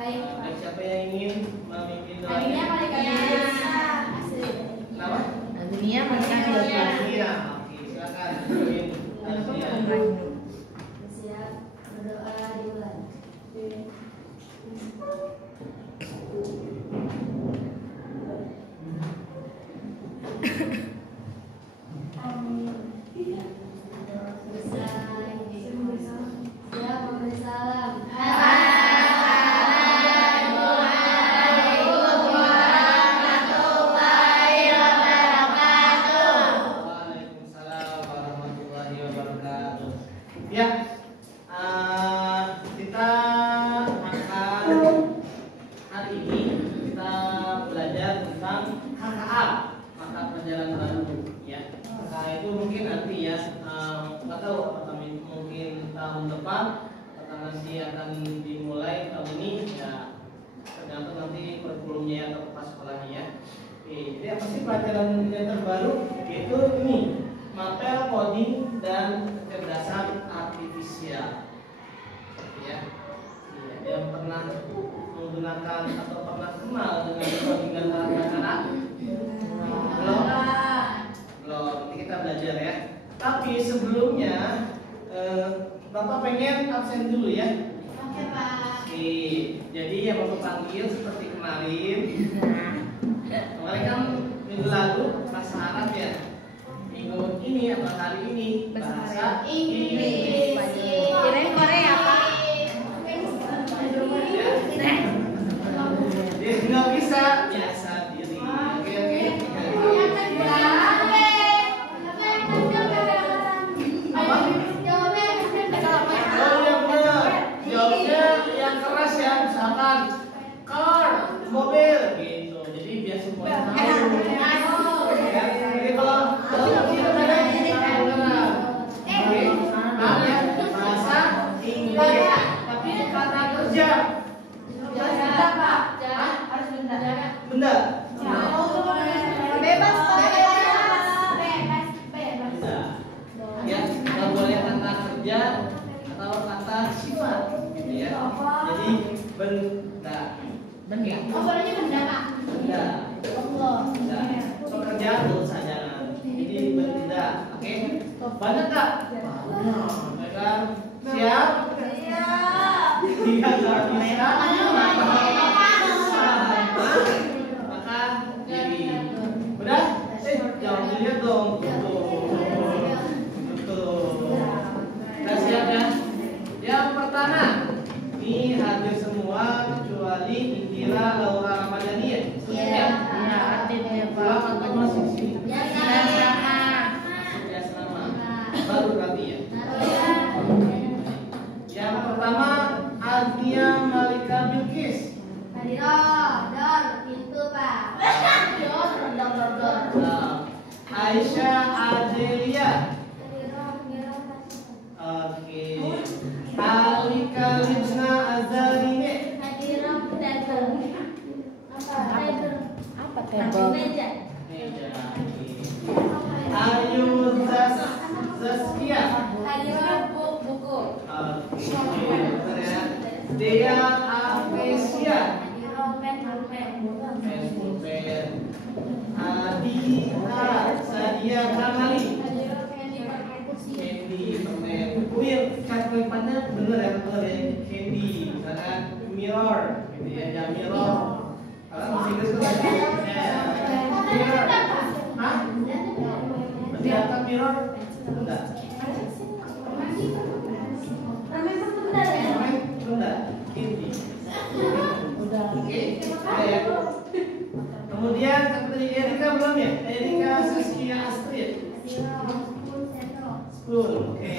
Siapa yang ingin memimpin doa? Akhirnya paling biasa. Kenapa? Dunia mereka Iya. Oke, silakan. Siap berdoa dimulai. Pelajaran yang terbaru yaitu ini mapel coding dan kecerdasan artifisial. Ya, yang pernah menggunakan atau pernah kenal dengan coding dan kanak-kanak? Belum? Belum. Nanti kita belajar ya. Tapi sebelumnya Bapak pengen absen dulu ya. Oke Pak. Oke. Jadi yang Bapak panggil seperti kemarin. Kemarin kan minggu lalu bahasa Arab ya. Minggu ini atau hari ini bahasa Inggris. Kirain Korea Pak. Dia nggak bisa biasa diri. Oke. Apa? Oh yang benar. Jawabnya yang keras ya, misalkan car, mobil gitu. Jadi biar semuanya tahu. Jadi kalau bahasa Inggris, tapi kata kerja. Benda. Bebas Ya, nggak boleh kata kerja atau kata sifat, gitu ya. Jadi benda. Benda. Oh, bolehnya benda Pak. Benda. Benda. Pekerjaan tentu saja. Jadi benda. Oke. Banyak tak? Banyak kan? Siap? Jika nggak bisa, maka jadi. Udah? Jangan dilihat dong. Udah siap ya? Yang pertama, ini hadir semua kecuali Indira Laura Ramadhani ya? Iya. Artinya Pulang atau masih di sini? Ya. Selama. Baru nanti ya. Yang pertama, Agnia Malika Bilkis. Pintu Pak. Aisyah Adelia. Oke. Alika Lizna Azarine. apa table? Meja. Ayu Zaskia. Buku. Oke. Bentar ya. Dea Avesia. Adita Sadia Kamali. Candy permen. Oh iya, kata depannya bener ya, bener ya. Candy, misalkan mirror, gitu ya, jam mirror. Kalau masih Inggris tuh mirror. Hah? Ternyata mirror? Enggak. Benda. Candy. Oke, ya. Kemudian tadi Erika belum ya? Erika Saskia Astrid. Spoon, oke.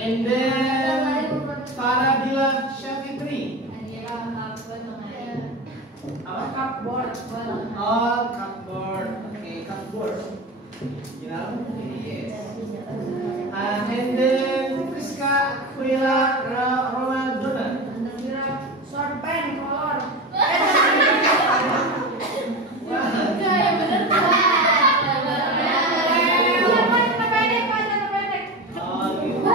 And then Farabila Syafitri. Apa? Cupboard. Oh, cupboard. Oke, cupboard. Ya, yes. And then Priska Aquila Romadona. Short pen color. Oh, gitu.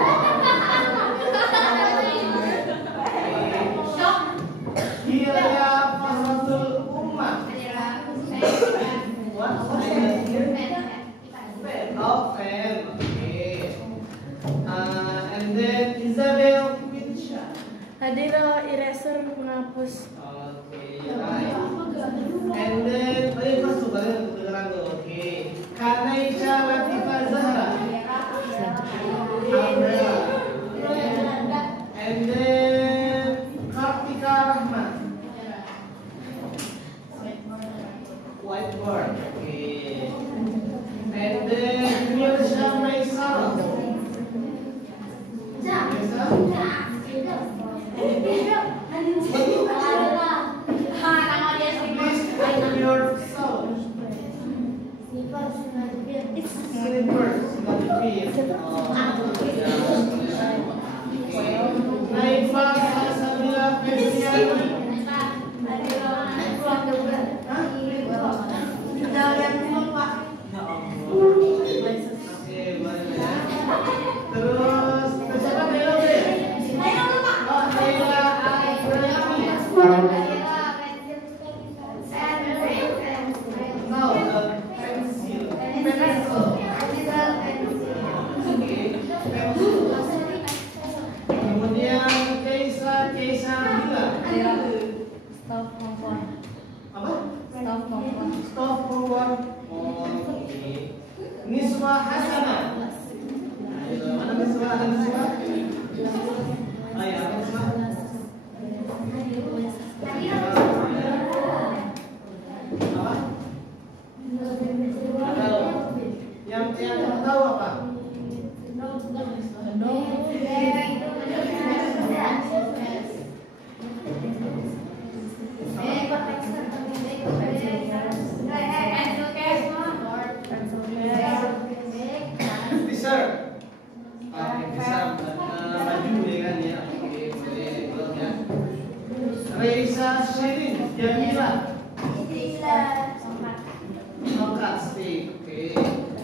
Hadir eraser penghapus. Oke, right. And then, pas tuh kalian kedengeran tuh. Oke. Kanaisha Latifah Zahra. Umbrella. And then Kartika Rahman. Whiteboard. Oke. And then Mirsha Maisara. Niswa Hasanah. Mana Niswa? Ada Niswa? Ayo, Niswa. Apa? Tahu. Yang tahu apa? Reisa Shirin Jamila. Makasih. Oke.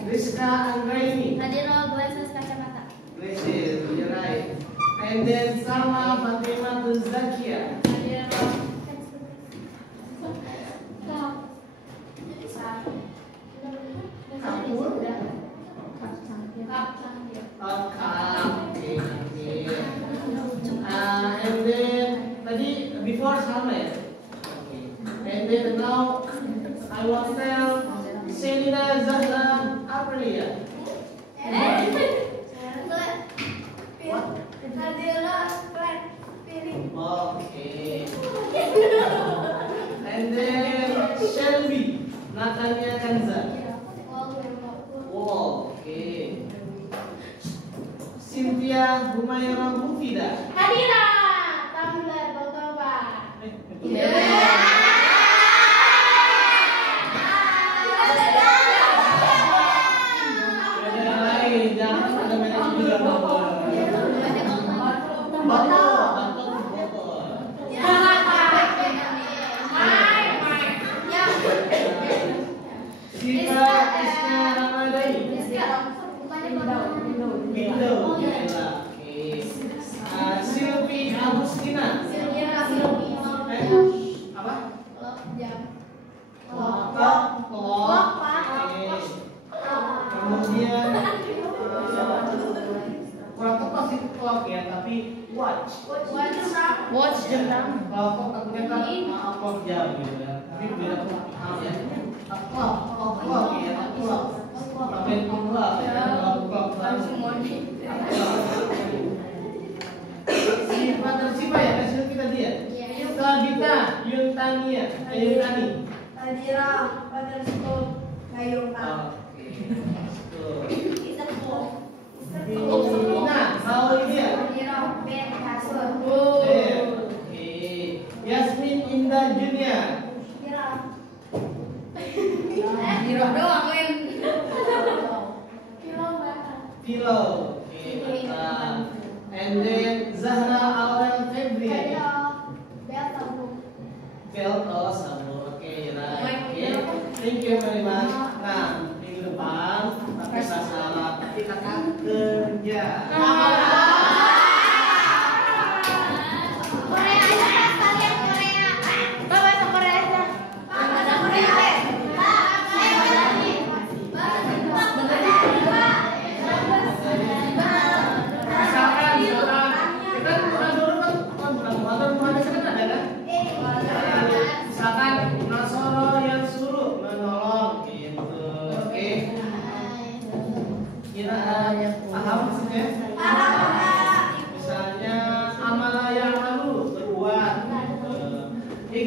Rizka Anggraini. Glasses kacamata. Glasses, you're right. And then Salma Fatimah Zakia. And then tadi before Salma ya. And then now I will tell Selina Zahra Aprilia. Okay. And then Shelby Natanya Kanza. Wow, okay. Cynthia Humaira Mufida. Hadira, tumbler Botova. Ada lain, jangan ada merek juga botol. Botol. Sita Isna Ramadhani. Window. Oke. Silvi Agustina. Apa? Clock. Kemudian kurang tepat sih clock ya, tapi watch. Watch jam. Kalau clock takutnya kan clock jam gitu ya. Tapi beda paham ya. Clock ya, clock. Sampai clock ya, clock siapa ya? Kasih kita dia. Sabita Yuntania. Yuntani. Hadira, Nah, kalau ini ya. Oke. Yasmin Indah Junior. Pillow. Oke, mantap. And then Zahra Aurel Febri. Belt sabun. Oke, right. Okay. Thank you very much. Nah, minggu depan pakai salah tapi kata kerja. Korea aja kalian Korea. Bahasa Korea.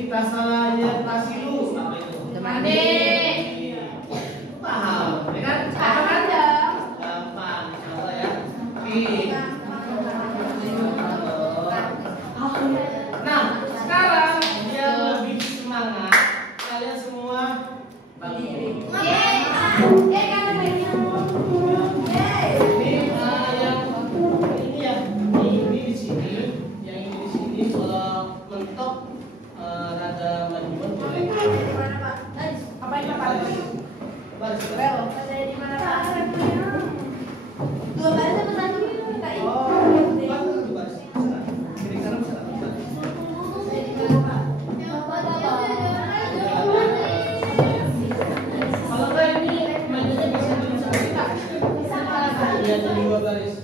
kita salah tasilu apa itu? Mandi. Paham, ya kan? Paham kan? Gampang, insyaallah ya. Oke. Nah, sekarang biar lebih semangat, kalian semua bangun. Ini di sini, yang ini di sini kalau mentok rada majuan boleh. Apa yang Bapak? Baris. Ada di mana Pak? Dua baris apa satu? Oh, baris. Kiri kanan bisa. Kalau enggak ini majunya bisa dulu sekali. Iya, jadi dua baris.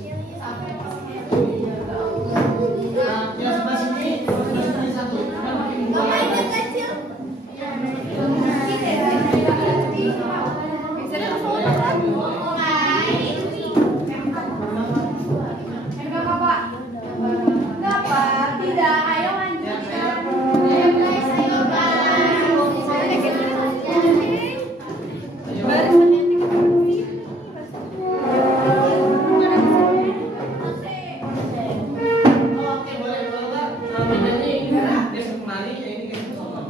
Nah, yang sebelah sini satu. Kan makin dua baris. Oke, boleh. Kalau enggak, namanya ini geser kemari, yang ini geser ke sono.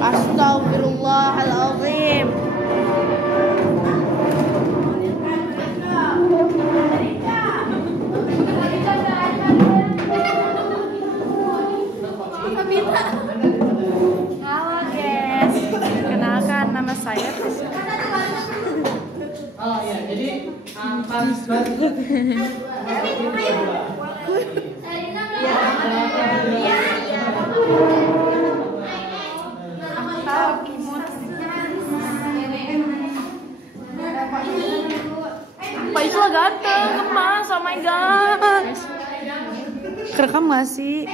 Astagfirullahaladzim. Halo guys, kenalkan nama saya. Oh iya, jadi pas Pak Isla ganteng, gemas, oh my god. Kerekam gak sih?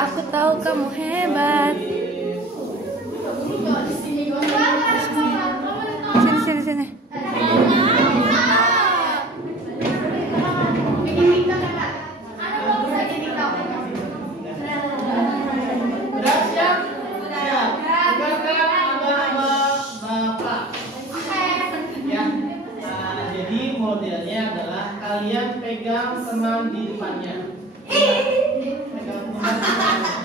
Aku tahu kamu hebat. Sini. udah siap? Siap. Dengarkan Bapak. Ya. Nah, jadi modelnya adalah kalian pegang teman di depannya. Pegang teman di depannya.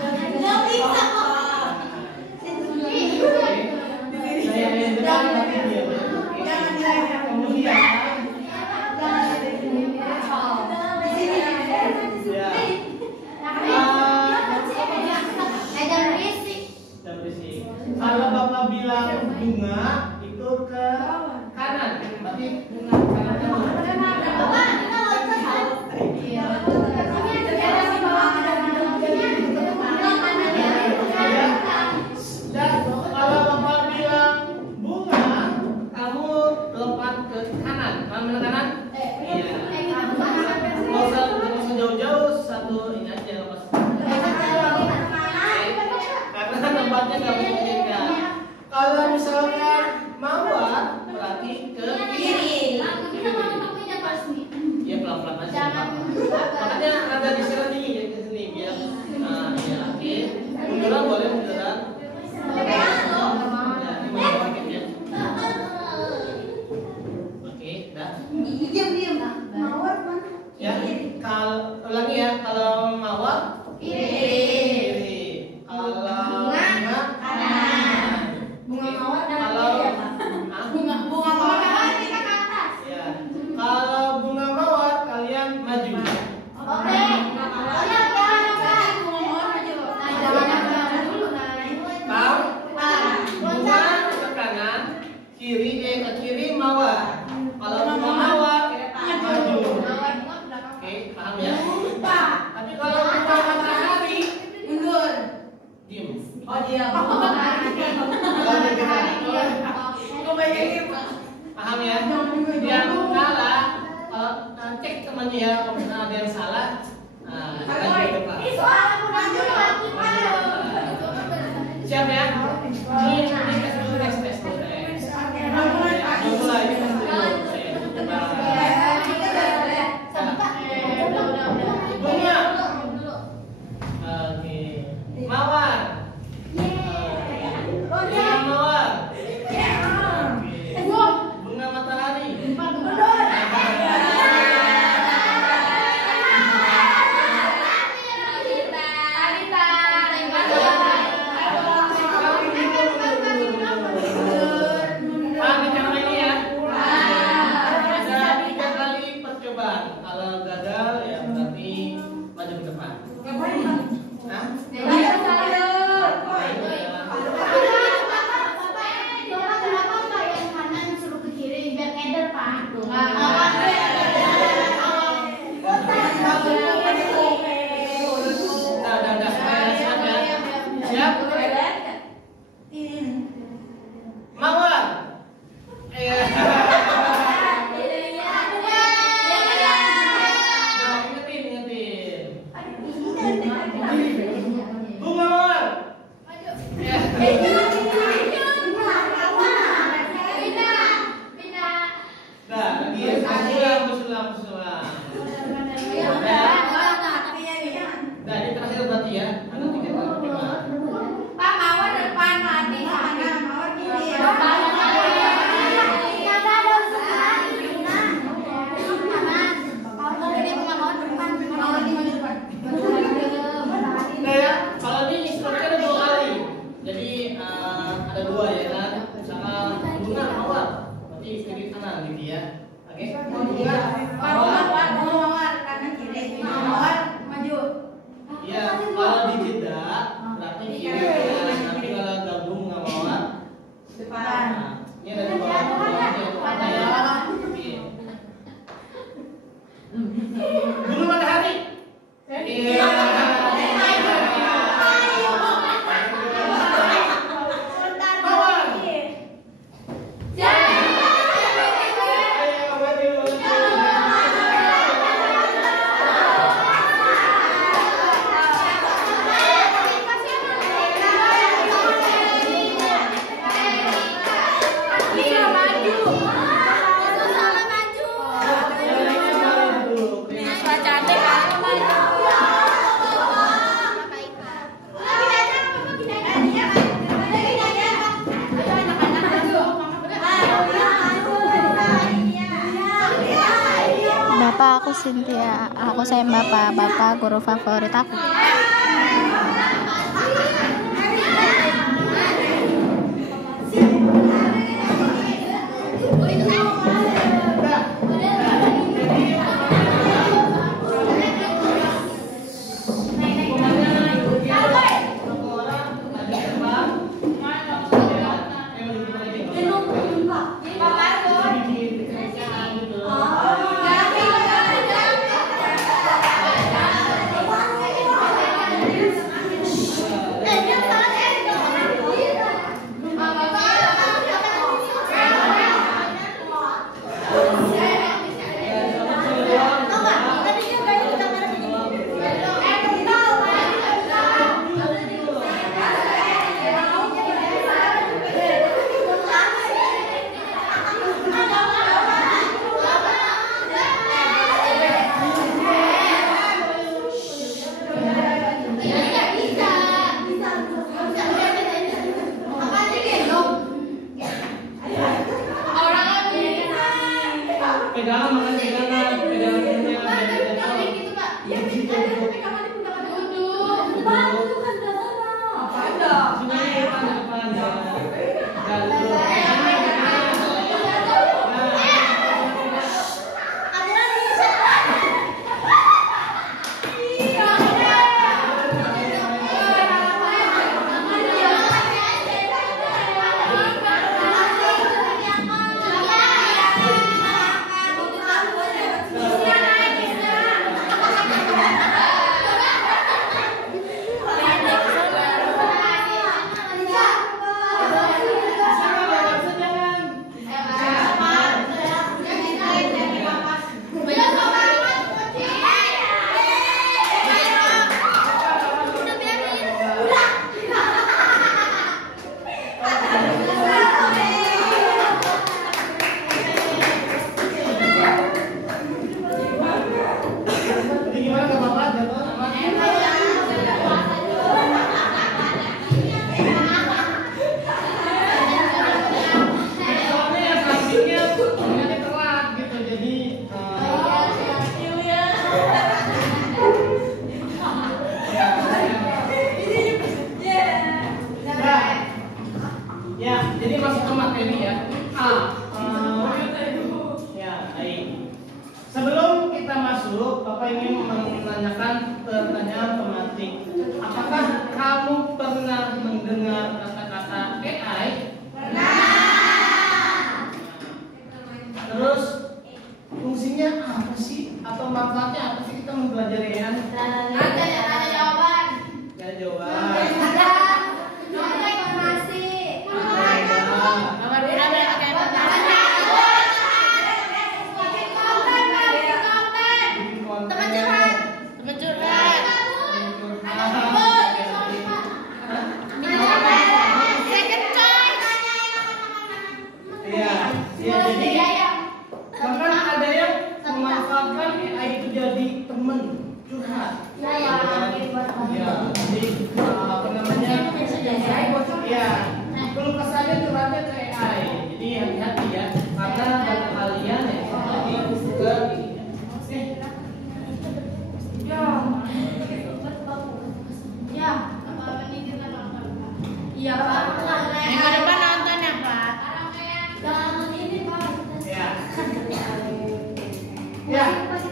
Saya yang depan tapi dia. Kemudian ya. Kalau Bapak bilang bunga itu ke kanan, berarti bunga kanan. Dan kalau Bapak bilang bunga, kamu lompat ke kanan. Mana kanan? Iya. Nggak usah jauh-jauh, satu ini aja lepas. Karena tempatnya nggak mungkin kan. Kalau misalkan mawar, berarti ke kiri. Ya pelan-pelan aja. Makanya ada geseran nih ke sini biar. Nah, ya oke. Munduran boleh munduran. Ya, ini mau paketnya. Oke, dah. Ya, kalau ulangi ya, kalau mawar kiri. Kalau bunga kanan. Ya. Kalau bunga mawar kalian maju. Tahu? Bunga ke kanan, ke kiri mawar. Kalau bunga mawar maju. Oke, paham ya? Tapi kalau bunga matahari Mundur. diem. Oh dia. Paham ya? Yang kalah kalau cek temannya ya, kalau misalnya ada yang salah, nah kita juga Pak. Siap ya? Ini tes dulu, tes dulu. Mulai tes dulu. Bunga. Oke. Mawar. Bunga mawar. Bunga matahari. Paham cara ini ya? Ada 3 kali percobaan. Kalau gagal ya berarti maju ke depan. Hah? Udah, siap ya? Siap? Mawar. Nah, ingetin. Bunga mawar. Nah, lagi usulang. Nah, ini terakhir berarti ya. Ada 3 kali percobaan. Nah ya, kalau ini instruksinya ada 2 kali. Jadi ada 2 ya kan. Misalkan bunga mawar, berarti kiri kanan gitu ya. Oke. Bunga mawar. Ya, kalau dijeda berarti kiri kanan. Tapi kalau gabung bunga mawar Depan. nah, ini ada 2 ya. Oke. Bunga matahari. Bapak aku Cynthia, aku sayang bapak guru favorit aku. Pegangan makan pegangan dunia dulu, Bapak ingin menanyakan pertanyaan pematik. Apakah kamu pernah mendengar kata-kata AI? Pernah. Terus fungsinya apa sih? Atau manfaatnya apa sih kita mempelajari AI? Tanya jawaban. Ya jawaban. Ada informasi. Teman curhat. Second choice. Iya, jadi bahkan ada yang memanfaatkan AI itu jadi teman curhat. Ya, jadi apa namanya? Ya, kalau kesannya curhatnya ke AI. Jadi hati-hati ya, karena data kalian ya jadi ke Iya, Pak. Minggu depan nonton ya, Pak. Ya,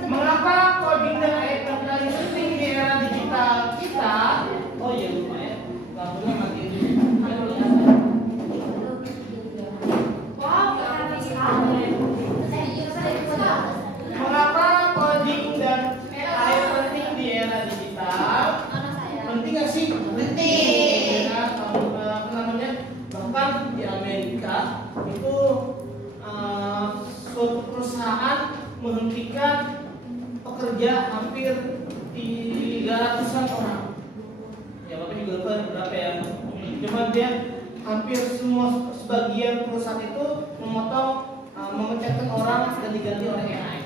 mengapa coding dan AI terkait penting di era digital kita? Oh iya lupa ya, lampunya mati dulu. Mengapa coding dan AI penting di era digital? Penting nggak sih? Penting. Ya, apa namanya? Bahkan di Amerika itu suatu perusahaan menghentikan pekerja hampir 300-an orang. Ya Bapak juga lupa berapa ya. Cuman dia hampir semua sebagian perusahaan itu memotong memecahkan orang dan diganti oleh AI.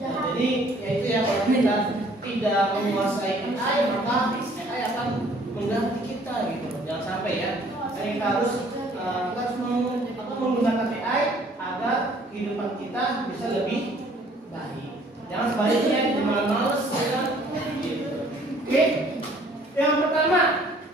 Ya, jadi ya itu ya, kalau kita tidak menguasai AI maka AI akan mengganti kita gitu. Jangan sampai ya. Jadi kita harus menggunakan AI agar kehidupan kita bisa lebih baik. Jangan sebaliknya kita malah males ya kan? Gitu. Oke. Yang pertama,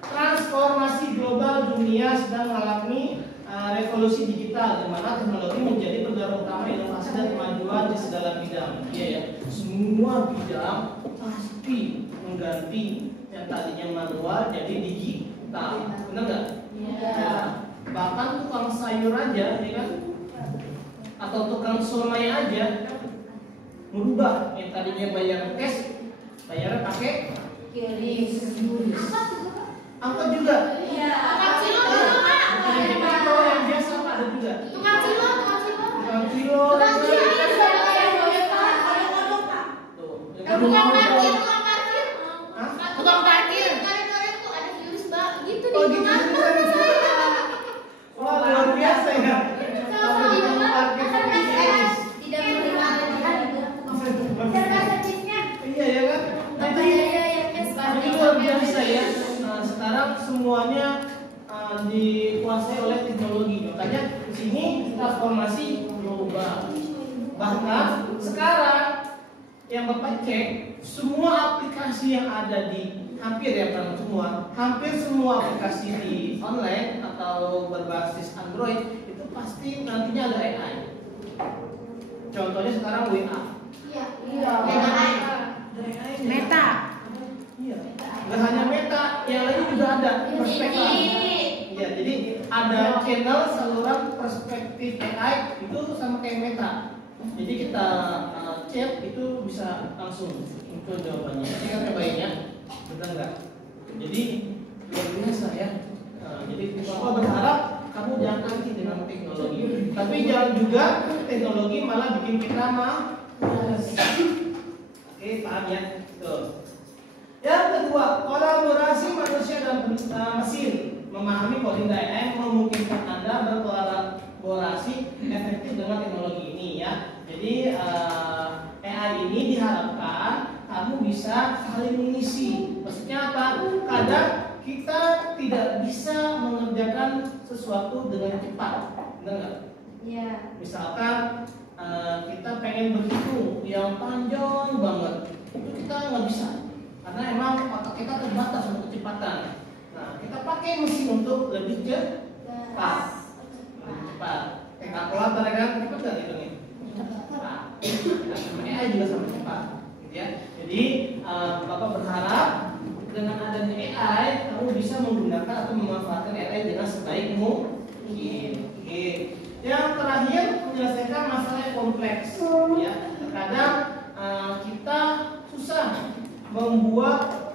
transformasi global dunia sedang mengalami revolusi digital di mana teknologi menjadi penggerak utama inovasi dan kemajuan di segala bidang. Iya ya. Semua bidang pasti mengganti yang tadinya manual jadi digital. Benar nggak? Iya. Bahkan tukang sayur aja, ya kan? Atau tukang somai aja merubah yang tadinya bayar cash, bayarnya pakai QRIS. angkot juga. Iya. Tukang cilok juga, Pak. Kalau yang biasa Pak, ada juga. Tukang cilok. Tukang kilo. Tukang cilok. Tukang parkir. Hah? Tukang parkir. Karet-karet tuh ada QRIS, Mbak. Gitu Oh di gitu. mana? Wah luar biasa ya. Kalau di tukang parkir pakai QRIS. Tidak menerima Iya ya kan? Tapi luar biasa ya. Nah, sekarang semuanya dikuasai oleh teknologi. Makanya di sini transformasi global. Bahkan sekarang yang Bapak cek semua aplikasi yang ada di hampir semua aplikasi di online atau berbasis Android itu pasti nantinya ada AI. Contohnya sekarang WA. Iya. Meta. Iya. Gak hanya Meta, yang lain juga ada perspektif. Iya, jadi ada channel saluran perspektif AI itu sama kayak Meta. Jadi kita chat itu bisa langsung muncul jawabannya. Ini kan terbaiknya, benar nggak? Jadi luar biasa ya. Jadi Bapak berharap kamu jangan anti dengan teknologi, tapi jangan juga teknologi malah bikin kita malas. Oke, paham ya? Tuh. Yang kedua, kolaborasi manusia dan mesin. Memahami coding AI memungkinkan Anda berkolaborasi efektif dengan teknologi ini ya. Jadi AI ini diharapkan kamu bisa saling mengisi. Maksudnya apa? Kadang kita tidak bisa mengerjakan sesuatu dengan cepat, benar nggak? Iya. Misalkan kita pengen berhitung yang panjang banget, itu kita nggak bisa, karena emang otak kita terbatas untuk kecepatan. Nah, kita pakai mesin untuk lebih cepat, lebih cepat. Kayak kalkulator kan, cepat nggak hitungnya? Nah, AI AI juga sama cepat, gitu ya. Jadi Bapak berharap dengan adanya AI kamu bisa menggunakan atau memanfaatkan AI dengan sebaik mungkin. Oke. Yang terakhir, menyelesaikan masalah yang kompleks. Ya, terkadang kita susah membuat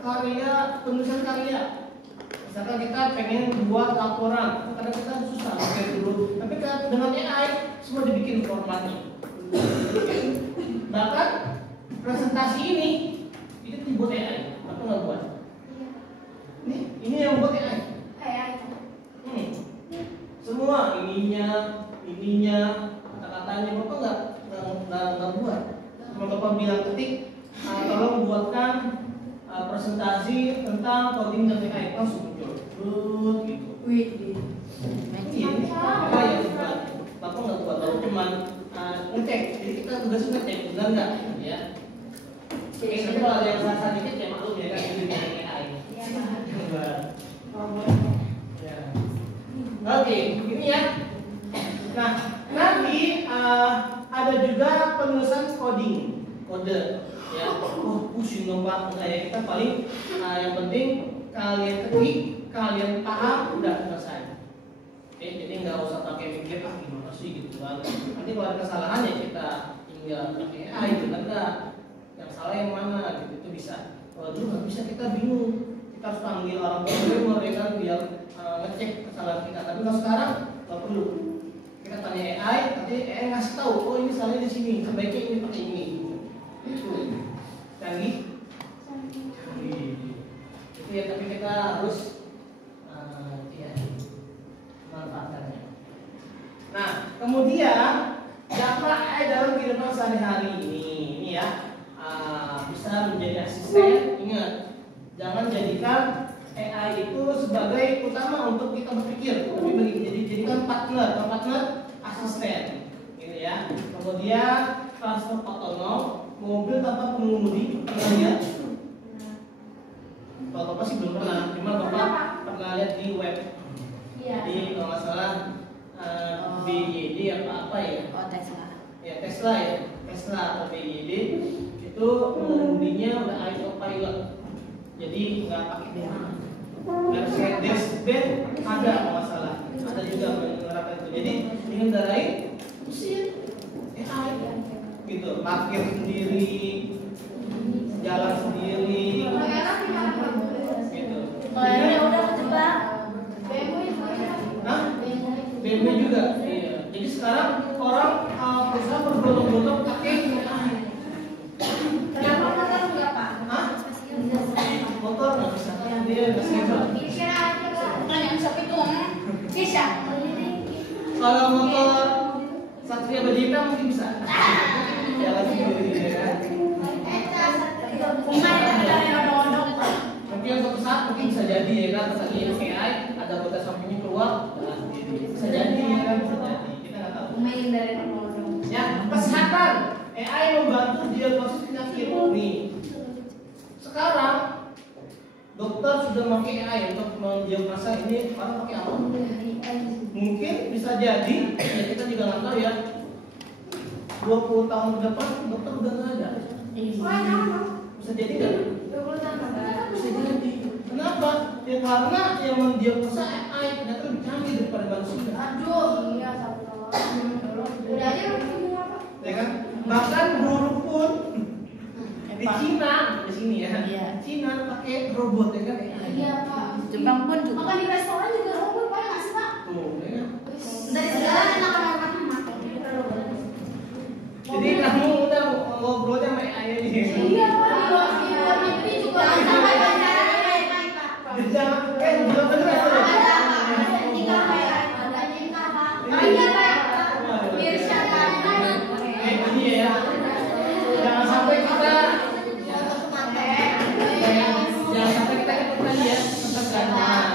penulisan karya. Misalkan kita pengen buat laporan, kadang kita susah pakai dulu. Tapi dengan AI semua dibikin formatnya. Bahkan presentasi ini itu dibuat AI, apa nggak buat? Ini yang buat AI. Semua ininya, kata-katanya Bapak nggak buat. Cuma Bapak bilang ketik, tolong buatkan presentasi tentang coding dan AI, langsung muncul, gitu. Ini apa yang buat? Bapak nggak buat, Bapak cuma ngecek. Jadi kita tugasnya ngecek, benar nggak? Ya. Oke, tapi kalau ada yang salah dikit ya maklum ya kan ini dari AI. Oke, ini ya. Nah, nanti ada juga penulisan kode, ya. Oh, pusing dong Pak. Nah, ya kita paling yang penting kalian ketik, kalian paham, udah selesai. Oke, jadi nggak usah pakai mikir gimana sih gitu kan. Nanti kalau ada kesalahan ya kita tinggal pakai AI gitu kan enggak. Yang salah yang mana gitu itu bisa. Kalau dulu nggak bisa kita bingung. Kita harus panggil orang programmer ya kan biar ngecek kesalahan kita. Tapi kalau sekarang nggak perlu. Kita tanya AI, nanti AI ngasih tahu, oh ini salahnya di sini, sebaiknya ini pakai ini. Itu canggih. Itu ya, tapi kita harus ya, manfaatkannya. Nah, kemudian data AI dalam kehidupan sehari-hari ini ya bisa menjadi asisten. Ingat, jangan jadikan AI itu sebagai utama untuk kita berpikir, tapi jadikan partner asisten, gitu ya. Kemudian transport otonom, mobil tanpa pengemudi, pernah lihat? Kalau Bapak sih belum pernah, cuma Bapak pernah lihat di web. Jadi kalau nggak salah BYD apa ya? Oh, Tesla. Ya Tesla atau BYD itu pengemudinya udah autopilot. Jadi nggak pakai orang. Mercedes-Benz ada masalah, ada juga menerapkan itu. Jadi mengendarai mesin AI, gitu, parkir sendiri, jalan sendiri, gitu. Kalau udah ketebak, BMW juga. Iya. Jadi sekarang orang perusahaan berbondong-bondong pakai AI. Motor nggak bisa, dia bisa. Kalau motor Satria Bajenta mungkin bisa. Jalan sendiri ya kan. Mungkin suatu saat mungkin bisa jadi ya kan, pas lagi AI ada batas sampingnya keluar, bisa jadi ya kan, bisa jadi. Kita nggak tahu. Ya, kesehatan AI membantu diagnosis penyakit nih. Sekarang dokter sudah pakai AI untuk mendiagnosa ini orang pakai apa? Mungkin bisa jadi, ya kita juga nggak tahu ya. 20 tahun ke depan dokter udah nggak ada. Bisa jadi nggak? Bisa jadi. Kenapa? Ya karena yang mendiagnosa AI ternyata lebih canggih daripada manusia. Udah aja Ya kan? Bahkan guru pun di Cina, di sini ya. Iya. Cina pakai robot ya kan? Iya Pak. Jepang pun juga. Makan di restoran juga robot Pak, nggak sih Pak? Tuh, ya kan? Dari segala anak-anak makan. Jadi kamu udah ngobrolnya sama AI ini. Iya Pak. Di luar negeri juga sampai pacaran baik-baik Pak. Jangan belum bener ya. Ada nikah Pak. Ada nikah Pak. Iya Pak. Irsyad kan. Ini ya. Jangan sampai kita jangan sampai kita ikutan ya ketergantungan.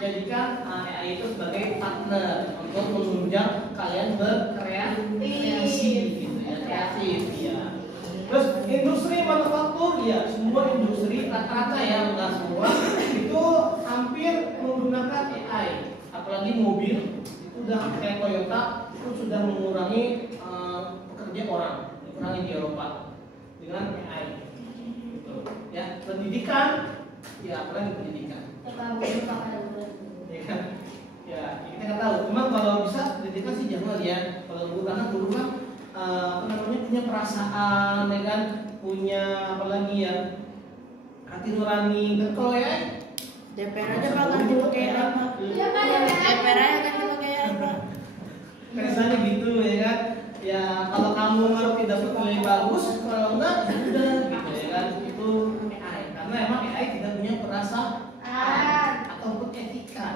Jadikan AI itu sebagai partner untuk menunjang kalian berkreasi gitu ya, kreatif ya. Terus industri manufaktur ya, semua industri rata-rata ya, enggak semua itu hampir menggunakan AI. Apalagi mobil itu udah kayak Toyota itu sudah mengurangi pekerja orang, dikurangi di Eropa. pendidikan, ya apalagi pendidikan. Ya kan? Ya kita nggak tahu. Cuma kalau bisa pendidikan sih jangan ya. Kalau guru karena guru kan punya perasaan, ya kan? Punya apalagi ya hati nurani. Dan kalau ya DPR aja Pak ganti pakai apa? Iya Pak, DPR aja ganti pakai apa? Misalnya gitu ya kan. Ya kalau kamu ngerti dapat nilai bagus, kalau enggak ya udah gitu ya kan. Itu AI. Karena emang AI tidak punya perasaan ataupun etika.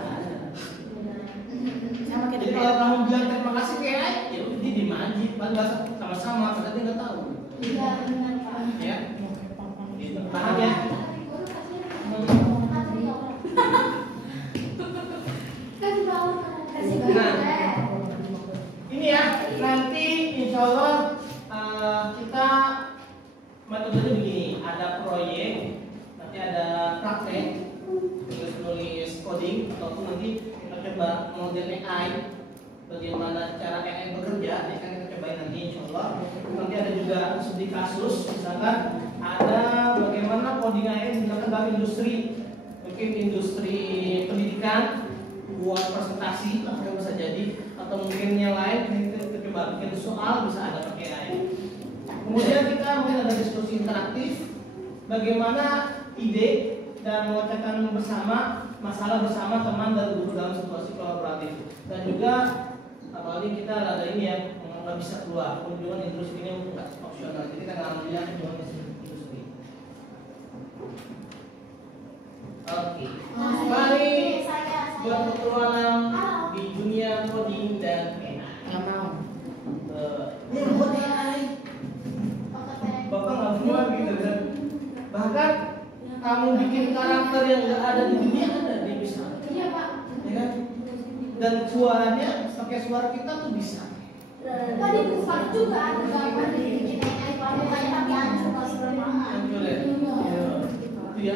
Jadi kalau kamu bilang terima kasih ke AI, ya udah dia dimaji, bahasa sama-sama, padahal dia nggak tahu. Iya benar Pak. Ya, gitu. Paham ya? Ini ya, nanti insya Allah kita metodenya begini, ada proyek, nanti ada praktek, tulis coding, ataupun nanti kita coba model AI, bagaimana cara AI bekerja, ya kan kita cobain nanti insya Allah. Nanti ada juga studi kasus, misalkan ada bagaimana coding AI digunakan dalam industri, mungkin industri pendidikan, buat presentasi, atau bisa jadi, atau mungkin yang lain kita coba bikin soal bisa ada pakai AI. Kemudian kita mungkin ada diskusi interaktif, bagaimana ide dan memecahkan bersama masalah bersama teman dan guru dalam situasi kolaboratif. Dan juga apalagi kita ada ini ya nggak bisa keluar kunjungan industri ini nggak opsional, jadi kita nggak ambil kunjungan industri. Oke, mari buat petualang di dunia coding dan AI. Nggak mau. Ini buat AI. Bapak nggak punya gitu kan? Bahkan kamu bikin karakter yang nggak ada di dunia ada, dia bisa. Iya Pak. Ya kan? Dan suaranya pakai suara kita tuh bisa. Tadi bukan juga ada gambar dibikin AI pakai tapi hancur pas bermain. Betul ya? Itu ya.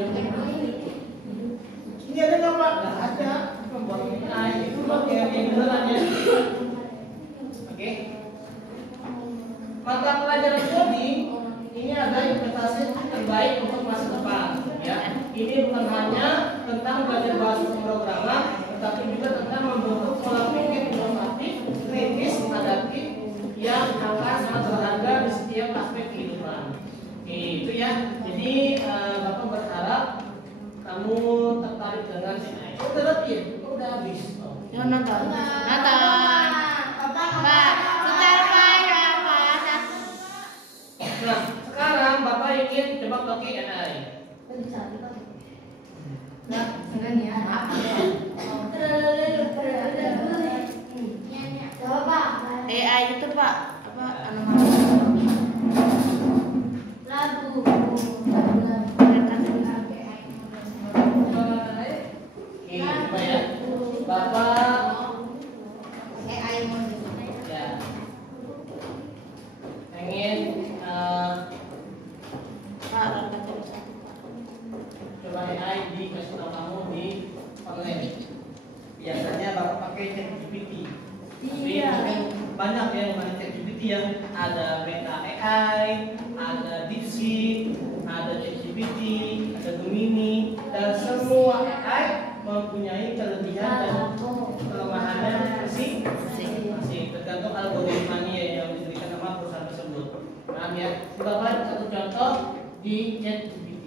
Ini ada nggak Pak? Nggak ada. Membuat AI itu pakai yang beneran ya. Oke. Mata pelajaran coding ini ada investasi terbaik untuk masa depan. Ya, ini bukan hanya tentang belajar bahasa pemrograman, tetapi juga tentang membentuk pola pikir inovatif, kritis, adaptif yang akan sangat berharga di setiap aspek kehidupan. Itu ya. Jadi Bapak berharap kamu tertarik dengan AI. Udah lebih, udah habis. Yang nonton. Nonton. Pak, sebentar Pak, ya Pak. Nah, sekarang Bapak ingin coba pakai AI. Nah, dengan ya. Coba Pak. AI itu Pak, apa anu Lagu. Coba ya. Bapak AI model. ya pengen Pak, satu Pak. coba AI dikasih tahu kamu di online. Biasanya Bapak pakai ChatGPT. Iya. Banyak ya yang pakai ChatGPT ya. Ada Meta AI, ada DeepSeek, ada ChatGPT, ada Gemini, dan semua AI mempunyai kelebihan dan kelemahannya masing-masing. Tergantung algoritmanya yang diberikan sama perusahaan tersebut. Paham ya? Bapak satu contoh di ChatGPT.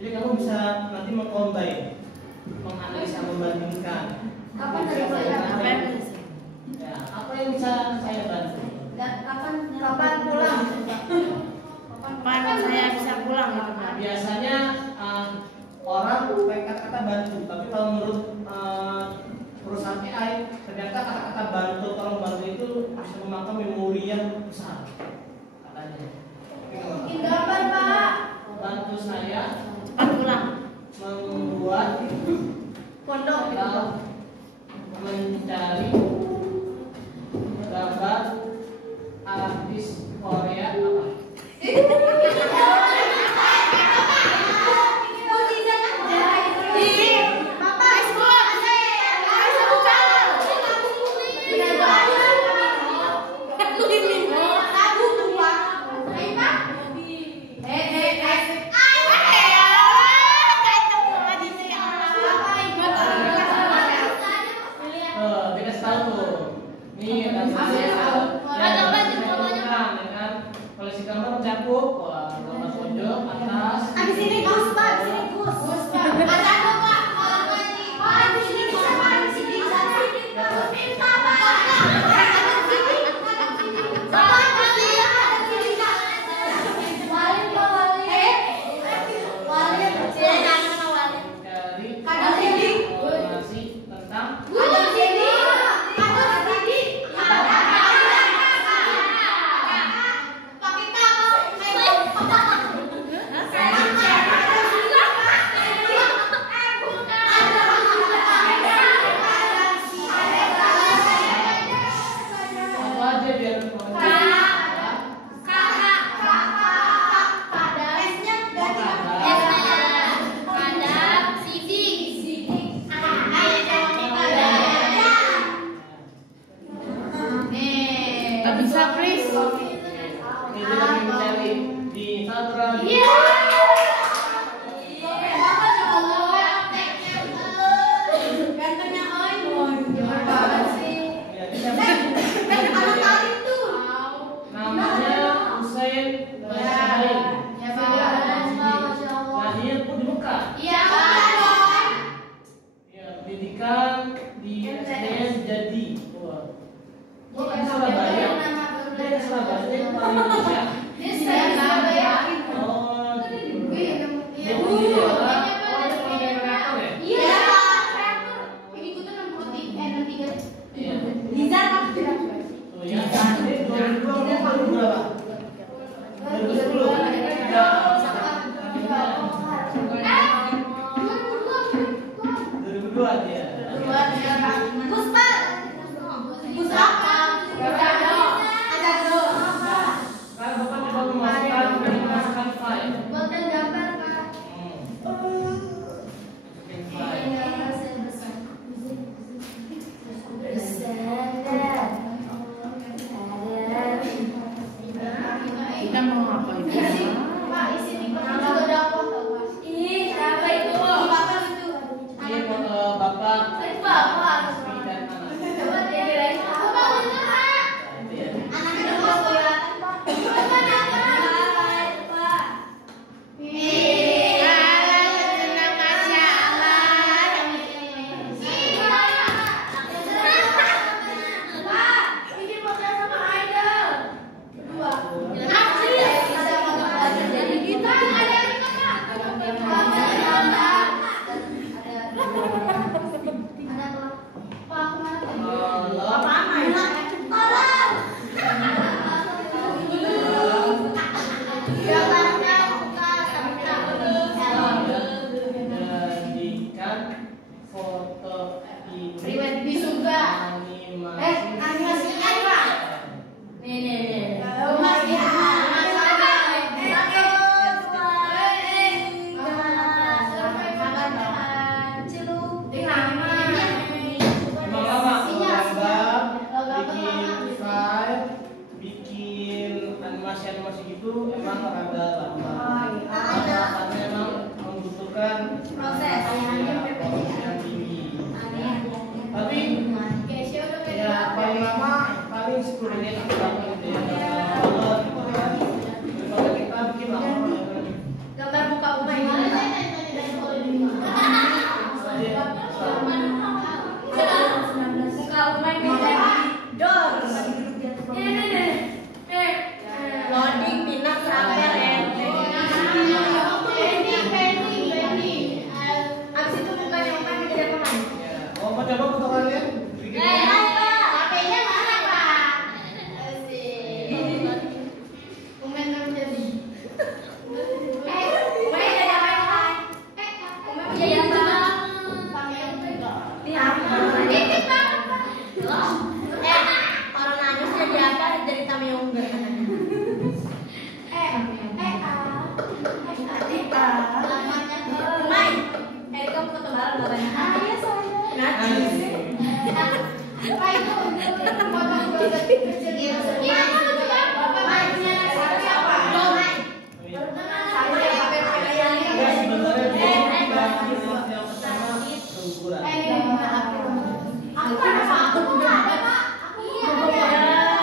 Jadi kamu bisa nanti mengcombine, menganalisa, membandingkan. Kapan dari belajar? Ya, apa yang bisa saya bantu? Kapan pulang? Kapan saya bisa pulang gitu Pak? Biasanya orang pakai kata-kata bantu, tapi kalau menurut perusahaan AI ternyata kata-kata bantu, tolong bantu itu bisa memakan memori yang besar katanya. Bikin gambar Pak. Bantu saya Cepat pulang. membuat Pondok. atau mencari gambar artis Korea apa? Koleksi gambar mencakup gambar pojok, atas. Di sini Gus, Pak. Di sini Gus. Ada apa, Pak? Pak, di sini bisa, Pak. Di sini bisa. Minta, Pak. Bisa, Pris. Ini lagi mencari di Instagram. Gantengnya Oi. Gimana banget sih? Namanya Husain Basyair. Lahir pun di Mekah. Iya. Ya, pendidikan di SDN Jadi. Bukan Surabaya. Dia Surabaya di Indonesia. Oh, dia pendidikan. Iya. Liza Oh ya, ini 2020 baru berapa? 2010. Ya. 2002 dia. Sekarang Bapak coba memasukkan file. Masukin file. Kita mau ngapain? Ini Bapak dan anak. Animasi gitu emang ada lama karena emang membutuhkan Proses. yang tinggi. Tapi ya paling lama paling 10 menit atau berapa gitu ya. Kalau kita bikin lama. Gambar muka Uma ini. Muka Uma ini. Dor. Loading minat sampai Penny. Abis itu mukanya Uma menjadi apa kan? Oh, mau coba fotokannya? Bikin. HP-nya mana, Pak? Umen jadi. Umen jadi apa? Umen jadi apa? Titip, Pak. Orang nanya jadi apa? Jadi Tamyongga. Kamu foto bareng gak banyak? Iya soalnya. Pak itu foto kecil gitu. Iya, foto bapaknya siapa? Saya Ya sebenarnya yang pertama ukuran. Aku kan sama aku nggak ada, Pak. Iya.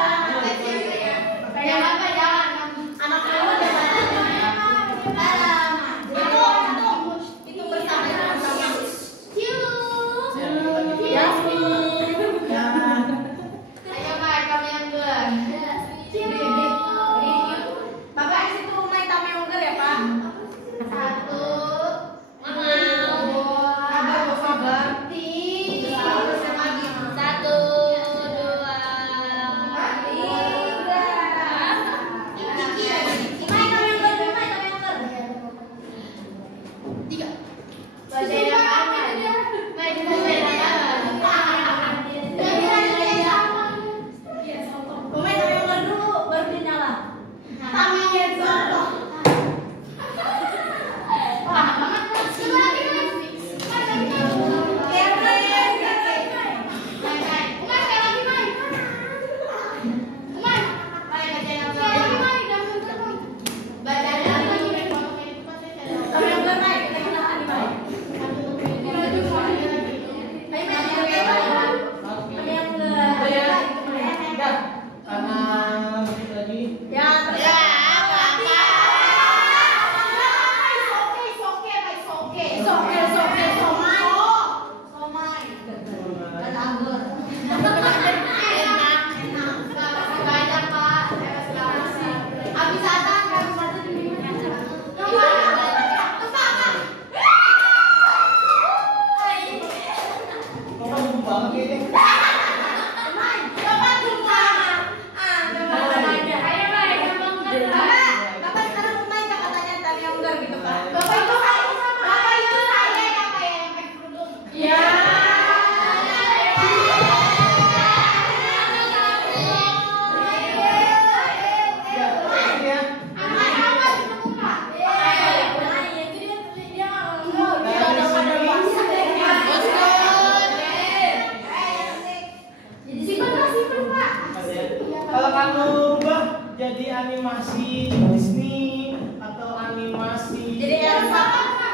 akan merubah jadi animasi Disney atau animasi Jadi Elsa.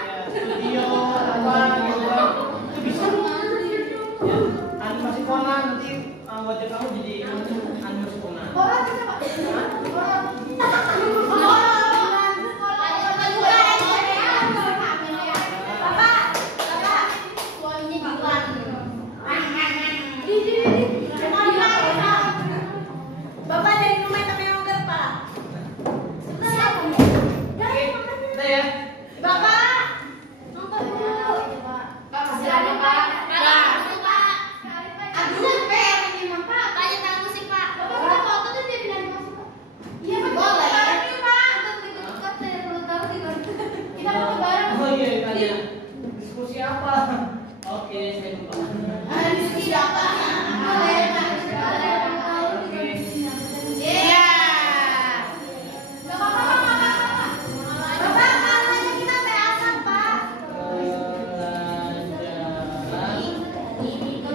ya, studio apa gitu kan. Itu bisa ya, animasi Conan nanti wajah kamu jadi animasi Conan. Bapak dari rumah temen yang udah, Pak. Udah ya. Bapak. Nonton dulu. Pak, masih ada, Pak. Aduh, Per, ini mah, Pak. Tanya tentang musik, Pak. Bapak foto tuh jadi dari musik, Pak. Iya, boleh. Tapi, Pak, untuk ikut-ikut saya perlu tahu di mana. Kita foto bareng. Oh iya tanya. Diskusi apa? Oke, saya lupa. Diskusi apa? Boleh, Pak. Oke. Iya. Bapak, katanya kita beasam, Pak.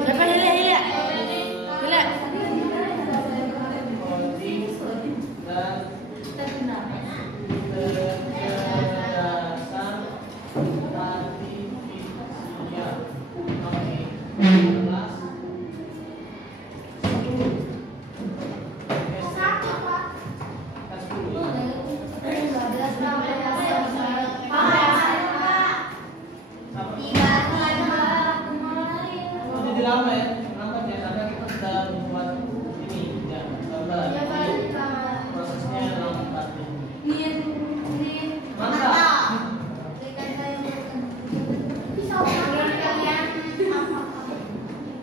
Siapa Hilya? Hilya. Jadi lama ya, kenapa ya? Karena kita sudah membuat ini ya, gambar. Prosesnya lambat. Mantap.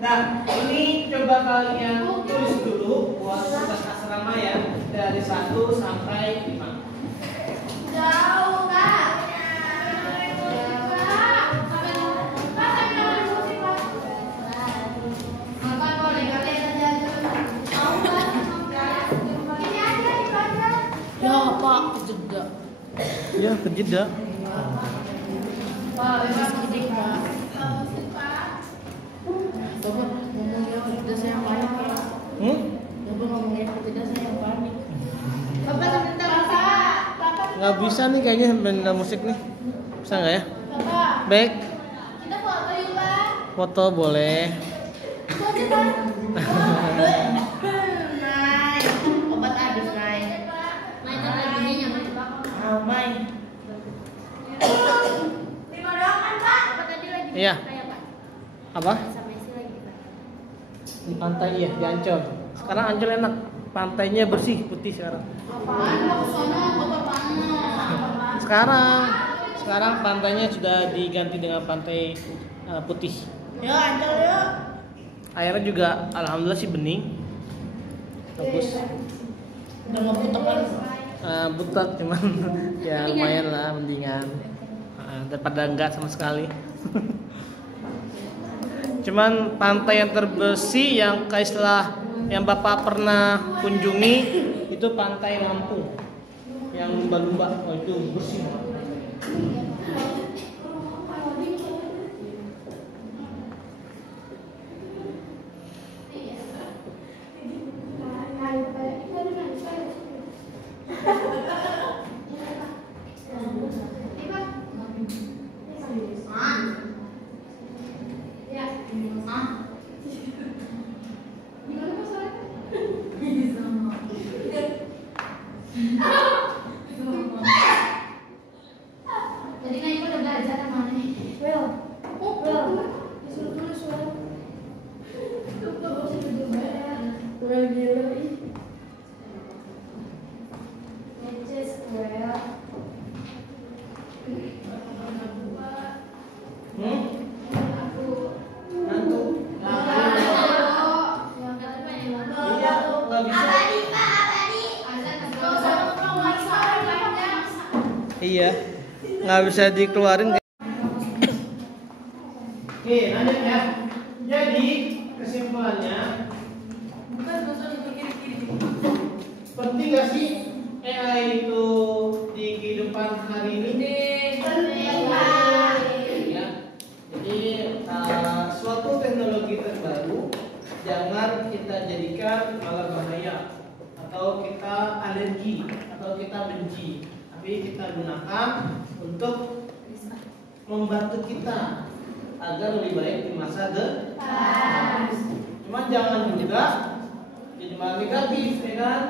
Nah, ini coba kalian tulis dulu buat tugas asrama ya, dari 1 sampai 5. Jauh, Kak. Ya Pak, kejeda. Ya, kejeda. Pak, sedikit Pak. Bapak ngomongnya kejeda saya panik Pak. Bapak ngomongnya kejeda saya panik. Bapak sebentar, Pak. Nggak bisa nih kayaknya benda musik nih. Bisa nggak ya? Bapak, Baik, kita foto yuk, Pak. foto boleh. Itu aja, Pak. Naik. Obat habis, naik. Naik lagunya nyaman. Ramai. 5 doang kan, Pak? Bapak tadi lagi di Iya. pantai, Pak. Apa? Sama Messi lagi di pantai. Di pantai ya, di Ancol. Sekarang Ancol enak. Pantainya bersih, putih sekarang. Apaan? Mau ke sono, Bapak panas. Sekarang pantainya sudah diganti dengan pantai putih. Yuk, Ancol yuk. Airnya juga alhamdulillah sih bening. Bagus. Udah nggak butuh kan? Butek cuman ya lumayan lah mendingan. Daripada enggak sama sekali. Cuman pantai yang terbersih yang istilah yang Bapak pernah kunjungi itu pantai Lampung. Yang lumba-lumba, oh itu bersih banget. Jadi Naik udah belajar sama nih. Well, disuruh tulis suara. Lupa gak usah dibayar. Well gila ih. Neces, well. Ngantuk. Iya, nggak bisa. Iya, nggak bisa dikeluarin. Oke, lanjut ya. Jadi kesimpulannya, penting gak sih AI itu di kehidupan hari ini? Ya. Jadi suatu teknologi terbaru jangan kita jadikan malah bahaya. Maka atau kita alergi atau kita benci, tapi kita gunakan untuk membantu kita agar lebih baik di masa depan. Cuma jangan juga jadi malah negatif, ya kan?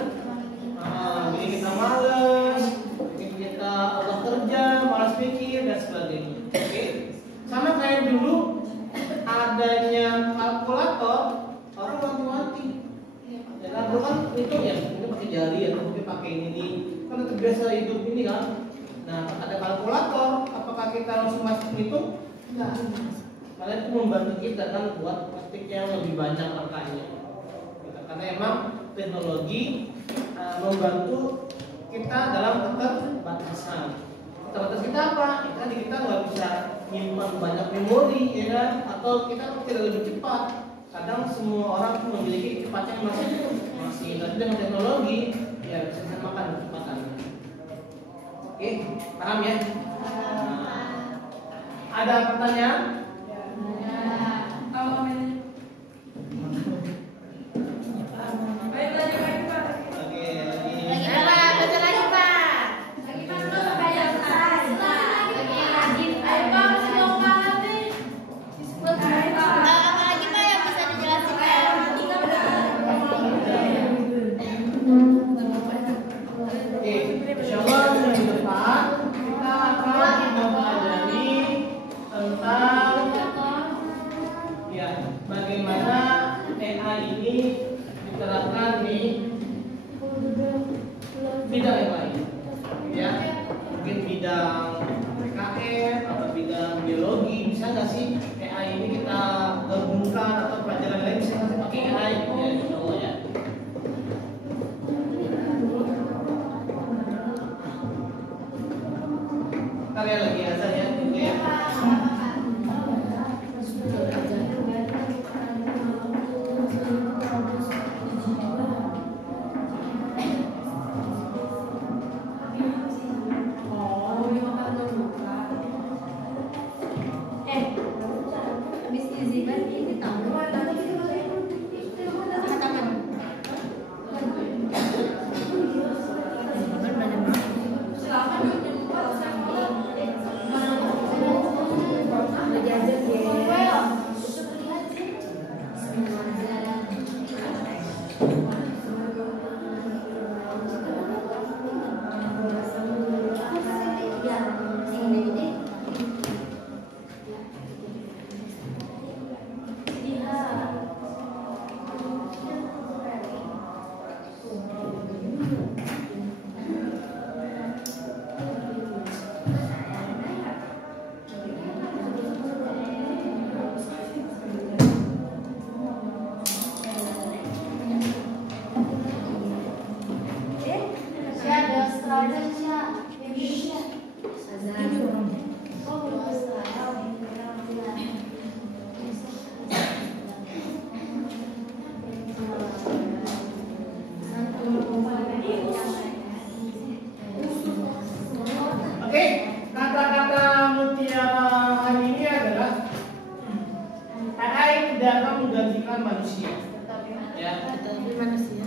Bikin kita males, bikin kita agak kerja, malas pikir dan sebagainya. Oke? Sama kayak dulu adanya kalkulator, orang wanti-wanti. Ya kan, dulu kan itu ya, ini pakai jari atau mungkin pakai ini, kan terbiasa hidup ini kan. Nah, ada kalkulator, apakah kita langsung masuk hitung? Enggak. Malah itu membantu kita kan buat praktiknya lebih banyak angkanya. Karena emang teknologi membantu kita dalam keterbatasan. Keterbatasan kita apa? Ya, tadi kita nggak bisa nyimpan banyak memori, ya kan? Atau kita tidak lebih cepat. Kadang semua orang memiliki kecepatan masih. Tapi dengan teknologi ya bisa samakan kecepatannya. Oke, paham ya? Ada pertanyaan?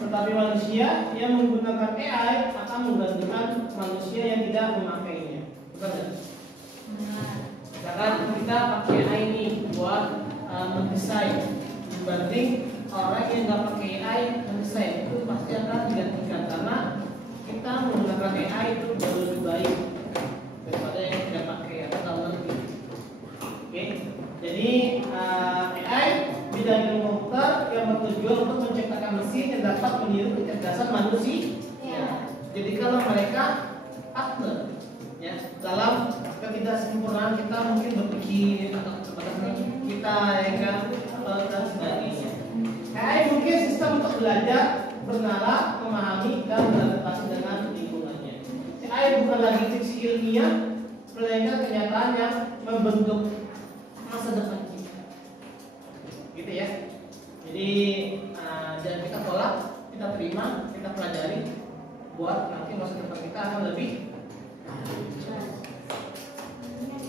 Tetapi manusia yang menggunakan AI akan menggantikan manusia yang tidak memakainya. Bukan ya? Misalkan kita pakai AI ini buat mendesain, dibanding orang yang nggak pakai AI mendesain, itu pasti akan digantikan karena kita menggunakan AI itu jauh lebih baik daripada yang tidak pakai atau nggak mengerti. Oke, jadi AI bidang ilmu komputer yang bertujuan untuk menciptakan mesin yang dapat meniru kecerdasan manusia. Jadi kalau mereka partner ya dalam ketidaksempurnaan kita mungkin berpikir atau kecepatan kita ya kan dan sebagainya. AI mungkin sistem untuk belajar, bernalar, memahami dan beradaptasi dengan lingkungannya. AI bukan lagi fiksi ilmiah, melainkan kenyataan yang membentuk masa depan kita. Gitu ya. Jadi jangan kita tolak, kita terima, kita pelajari buat nanti masa depan kita akan lebih.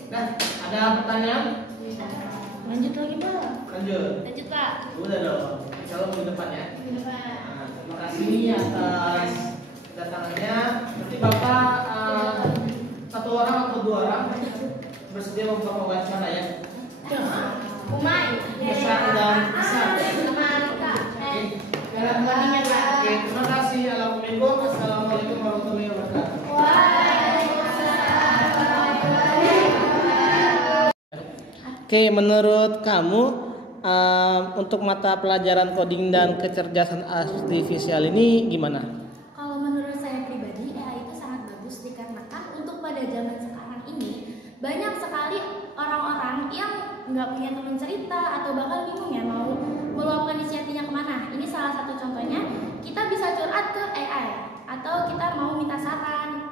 Nah, ada pertanyaan? Lanjut lagi, Pak. Lanjut. Lanjut, Pak. Udah dong. Insya Allah minggu depan ya. Minggu depan. Nah, Terima kasih atas kedatangannya. Nanti Bapak satu orang atau dua orang bersedia untuk wawancara ya. Umay. Bisa dan bisa. Sama Alika. Oke, terima kasih. Assalamualaikum warahmatullahi wabarakatuh. Oke, menurut kamu untuk mata pelajaran coding dan kecerdasan artifisial ini gimana? Kalau menurut saya pribadi, AI itu sangat bagus dikarenakan untuk pada zaman sekarang ini banyak sekali orang-orang yang nggak punya teman cerita atau bahkan bingung ya mau meluapkan isi hatinya kemana. Ini salah satu contohnya, kita bisa curhat ke AI atau kita mau minta saran,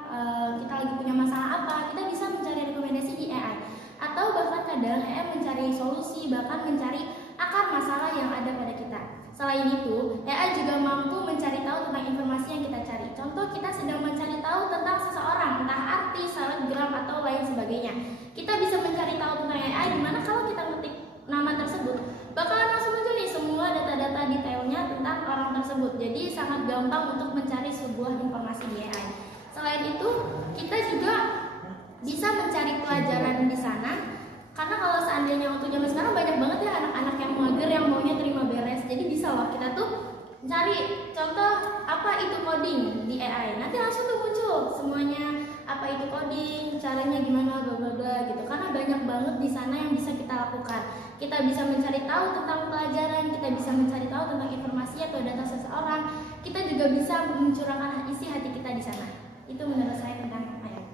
kita lagi punya masalah apa, kita bisa mencari rekomendasi di AI. Atau bahkan kadang AI mencari solusi, bahkan mencari akar masalah yang ada pada kita. Selain itu, AI juga mampu mencari tahu tentang informasi yang kita cari. Contoh, kita sedang mencari tahu tentang seseorang, entah artis, selebgram, atau lain sebagainya. Kita bisa mencari tahu tentang AI, dimana kalau kita ngetik nama tersebut, bakalan langsung muncul nih semua data-data detailnya tentang orang tersebut. Jadi sangat gampang untuk mencari sebuah informasi di AI. Selain itu, kita juga bisa mencari pelajaran di sana, karena kalau seandainya untuk zaman sekarang banyak banget ya anak-anak yang mager yang maunya terima beres. Jadi bisa loh kita tuh cari contoh apa itu coding di AI, nanti langsung tuh muncul semuanya apa itu coding, caranya gimana, bla bla bla gitu. Karena banyak banget di sana yang bisa kita lakukan. Kita bisa mencari tahu tentang pelajaran, kita bisa mencari tahu tentang informasi atau data seseorang. Kita juga bisa mencurahkan isi hati kita di sana. Itu menurut saya tentang AI.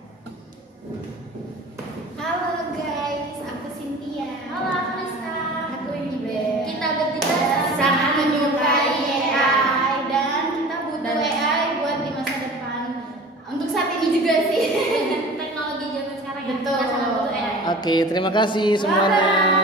Halo guys, aku Cynthia. Halo, aku Rizka. Aku Ibe. Kita bertiga Sangat menyukai AI dan kita butuh AI buat di masa depan. Untuk saat ini juga sih. teknologi zaman sekarang ya. Betul. Kita sangat butuh AI. Oke, terima kasih semuanya.